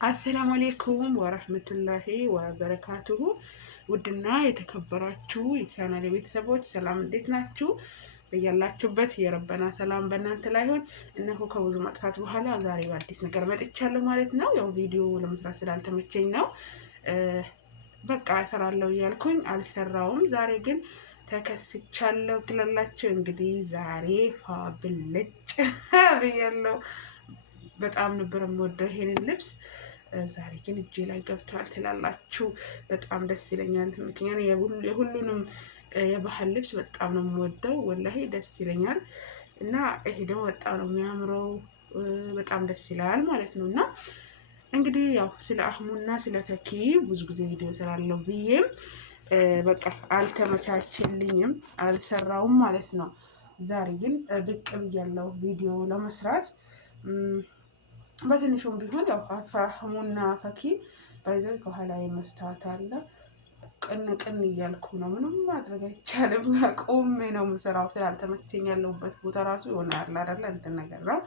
አሰላሙ አሌይኩም ወረህመቱላሂ ወበረካቱሁ። ውድና የተከበራችሁ የቻናሌ ቤተሰቦች ሰላም እንዴት ናችሁ? በያላችሁበት የረበና ሰላም በእናንተ ላይ ሆን። እነሆ ከብዙ መጥፋት በኋላ ዛሬ በአዲስ ነገር መጥቻለሁ ማለት ነው። ያው ቪዲዮ ለመስራት ስላልተመቸኝ ነው በቃ እሰራለሁ እያልኩኝ አልሰራውም። ዛሬ ግን ተከስቻለሁ ትላላችሁ። እንግዲህ ዛሬ ፋብልጭ ብያለሁ። በጣም ነበር የምወደው ይሄንን ልብስ። ዛሬ ግን እጄ ላይ ገብቷል ትላላችሁ። በጣም ደስ ይለኛል። ምክንያቱም የሁሉንም የባህል ልብስ በጣም ነው የምወደው። ወላሂ ደስ ይለኛል። እና ይሄ ደግሞ በጣም ነው የሚያምረው። በጣም ደስ ይላል ማለት ነው። እና እንግዲህ ያው ስለ አህሙና ስለ ፈኪ ብዙ ጊዜ ቪዲዮ ስላለው ብዬም በቃ አልተመቻችልኝም፣ አልሰራውም ማለት ነው። ዛሬ ግን ብቅ ብያለሁ ቪዲዮ ለመስራት። በትንሹም ቢሆን ያው አህሙና ፈኪ ባይዘው ከኋላ መስታወት አለ። ቅን እያልኩ ነው። ምንም ማድረግ አይቻልም። ቆሜ ነው የምሰራው ስላልተመቸኝ። ያለሁበት ቦታ ራሱ የሆነ ያለ አይደለ እንትን ነገር ነው።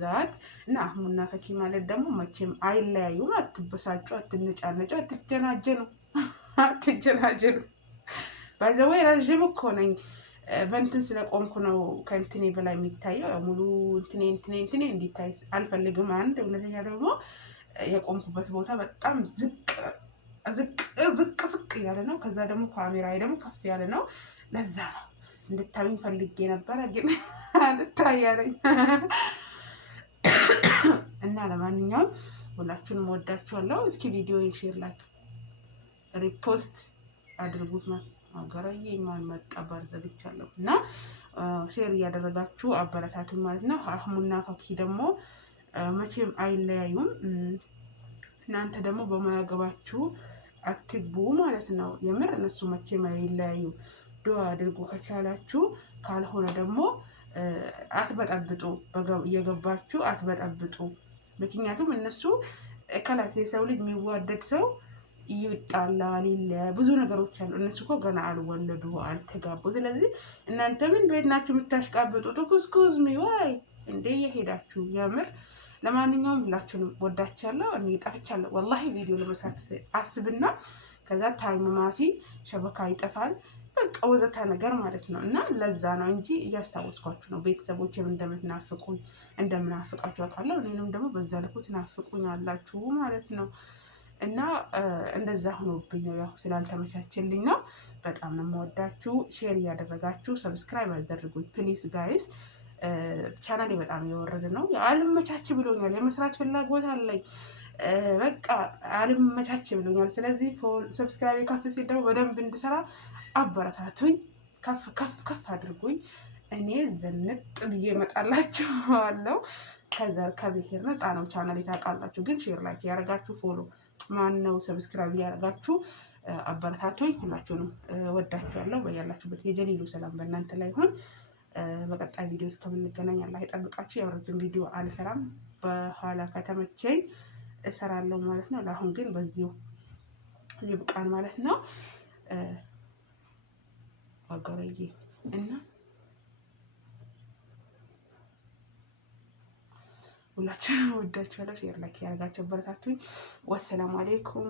ዛት እና አህሙና ፈኪ ማለት ደግሞ መቼም አይለያዩም። አትበሳጩ፣ አትነጫነጩ፣ አትጀናጀኑ፣ አትጀናጀኑ። ባይዘው ረዥም እኮ ነኝ። በእንትን ስለቆምኩ ነው ከእንትኔ በላይ የሚታየው። ሙሉ እንትኔ እንዲታይ አልፈልግም። አንድ ሁለተኛ ደግሞ የቆምኩበት ቦታ በጣም ዝቅ እያለ ነው። ከዛ ደግሞ ካሜራዬ ደግሞ ከፍ ያለ ነው። ለዛ ነው እንድታዩኝ ፈልጌ ነበረ፣ ግን አልታያለኝ። እና ለማንኛውም ሁላችሁንም ወዳችኋለሁ። እስኪ ቪዲዮ ሼር፣ ላይክ፣ ሪፖስት አድርጉት ነው አገራዬ ማን መጣባር ዘግቻለሁ። እና ሼር እያደረጋችሁ አበረታቱን ማለት ነው። አህሙና ፈኪ ደግሞ መቼም አይለያዩም። እናንተ ደግሞ በማያገባችሁ አትግቡ ማለት ነው። የምር እነሱ መቼም አይለያዩም። ዱአ አድርጉ ከቻላችሁ፣ ካልሆነ ደግሞ አትበጠብጡ። እየገባችሁ አትበጠብጡ። ምክንያቱም እነሱ ከላስ የሰው ልጅ የሚዋደድ ሰው ይጣላል፣ ይለያል፣ ብዙ ነገሮች አሉ። እነሱ እኮ ገና አልወለዱ፣ አልተጋቡ። ስለዚህ እናንተ ምን ቤት ናችሁ የምታሽቃብጡት? ኩስኩዝ ሚዋይ እንዴ የሄዳችሁ የምር። ለማንኛውም ሁላችሁንም ወዳችኋለሁ። እኔ ጠፍቻለሁ ወላሂ። ቪዲዮ ለመስራት አስብና ከዛ ታይም ማፊ ሸበካ ይጠፋል፣ በቃ ወዘታ ነገር ማለት ነው። እና ለዛ ነው እንጂ እያስታወስኳችሁ ነው። ቤተሰቦችም እንደምናፍቃችሁ አውቃለሁ። እኔንም ደግሞ በዛ ልኩ ትናፍቁኝ አላችሁ ማለት ነው። እና እንደዛ ሆኖብኝ ነው፣ ያው ስላልተመቻችልኝ ነው። በጣም ነው የምወዳችሁ። ሼር እያደረጋችሁ ሰብስክራይብ አድርጉኝ ፕሊዝ ጋይስ። ቻናሌ በጣም የወረደ ነው። አልመቻች ብሎኛል። የመስራት ፍላጎት አለኝ፣ በቃ አልመቻች ብሎኛል። ስለዚህ ሰብስክራይብ ከፍ ሲል ደግሞ በደንብ እንድሰራ አበረታቱኝ፣ ከፍ አድርጉኝ። እኔ ዘንጥ ብዬ እመጣላችኋለሁ። ከዛ ከብሄር ነፃ ነው ቻናሌ ታውቃላችሁ። ግን ሼር ላይክ ያደረጋችሁ ፎሎ ማነው ሰብስክራይብ ያደርጋችሁ አበረታቱኝ። ሁላችሁንም ወዳችኋለሁ። በያላችሁበት የጀሊሉ ሰላም በእናንተ ላይ ይሁን። በቀጣይ ቪዲዮ እስከምንገናኝ አላህ ይጠብቃችሁ። ያወረድን ቪዲዮ አልሰራም፣ በኋላ ከተመቸኝ እሰራለሁ ማለት ነው። ለአሁን ግን በዚሁ ይብቃን ማለት ነው። አገረዬ እና ሁላችሁንም ወዳችኋለሁ። ሼር ላይክ ያደርጋችሁ አበረታቱኝ። ወሰላሙ አሌይኩም